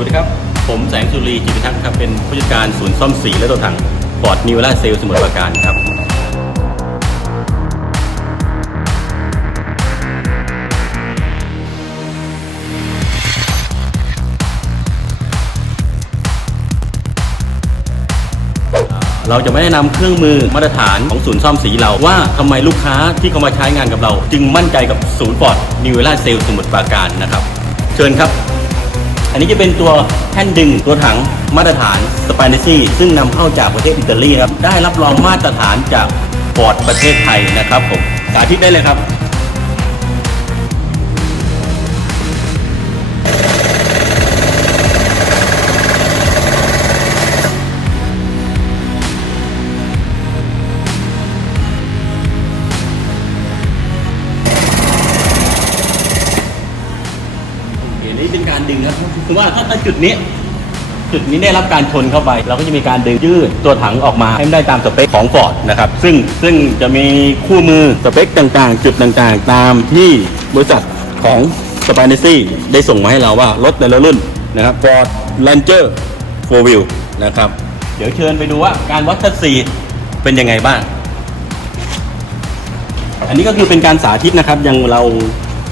วัสดีครับ ผมแสงสุรีจิตพิทักษ์ครับ เป็นผู้จัดการศูนย์ซ่อมสีและตัวถังฟอร์ดนิวล่าเซลสมุทรปราการครับ เราจะไม่ได้นำเครื่องมือมาตรฐานของศูนย์ซ่อมสีเราว่าทำไมลูกค้าที่เขามาใช้งานกับเรา จึงมั่นใจกับศูนย์ฟอร์ดนิวเวล่าเซลสมุทรปราการนะครับ เชิญครับ อันนี้จะเป็นตัวแท่นดึงตัวถังมาตรฐานสป i นซี่ซึ่งนำเข้าจากประเทศอิตาลีครับได้รับรองมาตรฐานจากฟอร์ดประเทศไทยนะครับผมสาธิตได้เลยครับ นี่เป็นการดึงครับคือว่าถ้าจุดนี้ จุดนี้ได้รับการชนเข้าไป เราก็จะมีการดึงยืดตัวถังออกมาให้มันได้ตามสเปคของฟอร์ดนะครับ ซึ่งซึ่งจะมีคู่มือสเปคต่างๆ จุดต่างๆ ตามที่บริษัทของสป i นซี่ได้ส่งมาให้เราว่ารถแต่ละรุ่นนะครับ Ford Ranger 4 Wheel นะครับ เดี๋ยวเชิญไปดูว่าการวัดทัศซีเป็นยังไงบ้าง อันนี้ก็คือเป็นการสาธิตนะครับยังเรา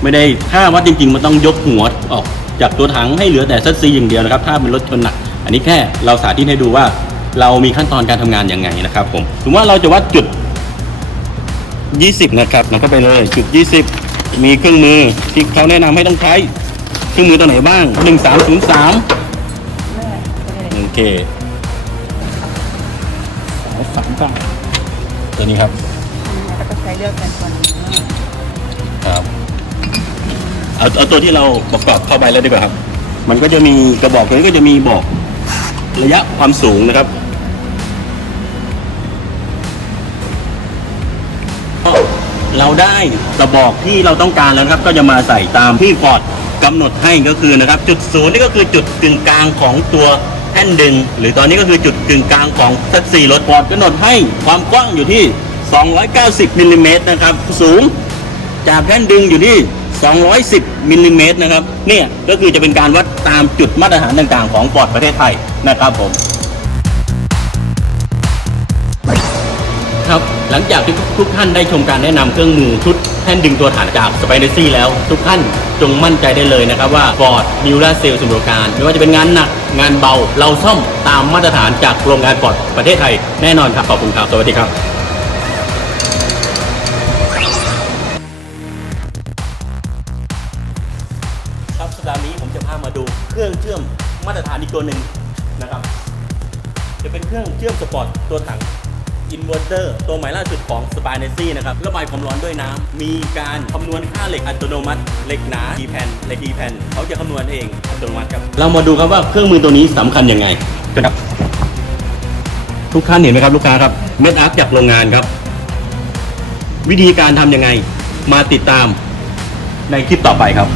ไม่ได้ถ้าวัดจริงๆ มันต้องยกหัวออกจากตัวถังให้เหลือแต่ซัสซีอย่างเดียวนะครับ ถ้าเป็นรถชนหนัก อันนี้แค่เราสาธิตให้ดูว่าเรามีขั้นตอนการทำงานยังไงนะครับผมถึงว่าเราจะวัดจุด 20 นะครับนำเข้าไปเลยจุด 20 มีเครื่องมือที่เขาแนะนำให้ต้องใช้เครื่องมือตัวไหนบ้าง 1303โอเคสามตั้งตัวนี้ครับแล้วก็ใช้เลือกกันก่อนครับ เอาเอาตัวที่เราประกอบเข้าไปแล้วดีกว่าครับ มันก็จะมีกระบอกตัวนี้ก็จะมีบอกระยะความสูงนะครับเราได้กระบอกที่เราต้องการแล้วครับ ก็จะมาใส่ตามที่ฟอร์ดกำหนดให้ก็คือนะครับ จุดศูนย์นี่ก็คือจุดกึ่งกลางของตัวแท่นดึง หรือตอนนี้ก็คือจุดกึ่งกลางของทัศซีรถฟอร์ดกำหนดให้ความกว้างอยู่ที่ 290มิลลิเมตรนะครับ สูงจากแท่นดึงอยู่ที่ 210มิลลิเมตรนะครับเนี่ยก็คือจะเป็นการวัดตามจุดมาตรฐานต่างๆ ของฟอดประเทศไทยนะครับผม ครับหลังจากที่ทุกท่านได้ชมการแนะนำเครื่องมือชุดแท่นดึงตัวฐานจากสไปเดซี่แล้ว ทุกท่านจงมั่นใจได้เลยนะครับว่าฟอร์ดนิวราเซลสมุทรปราการไม่ว่าจะเป็นงานหนักงานเบา เราซ่อมตามมาตรฐานจากโรงงานฟอร์ดประเทศไทยแน่นอนครับขอบคุณครับสวัสดีครับ ครับสัปดาห์นี้ผมจะพามาดูเครื่องเชื่อมมาตรฐานอีกตัวหนึ่งนะครับ จะเป็นเครื่องเชื่อมสปอร์ตตัวถังอินเวอร์เตอร์ตัวใหม่ล่าสุดของ s p i n e s y นะครับระบายความร้อนด้วยน้ำมีการคำนวณค่าเหล็กอัตโนมัติ เหล็กหนาดีแผ่นเหล็กดีแผ่นเขาจะคำนวณเองอัตโนมัติครับ เรามาดูครับว่าเครื่องมือตัวนี้สำคัญยังไงครับทุกท่านเห็นไหมครับลูกค้าครับเม็ดอาร์จากโรงงานครับ วิธีการทำยังไงมาติดตามในคลิปต่อไปครับ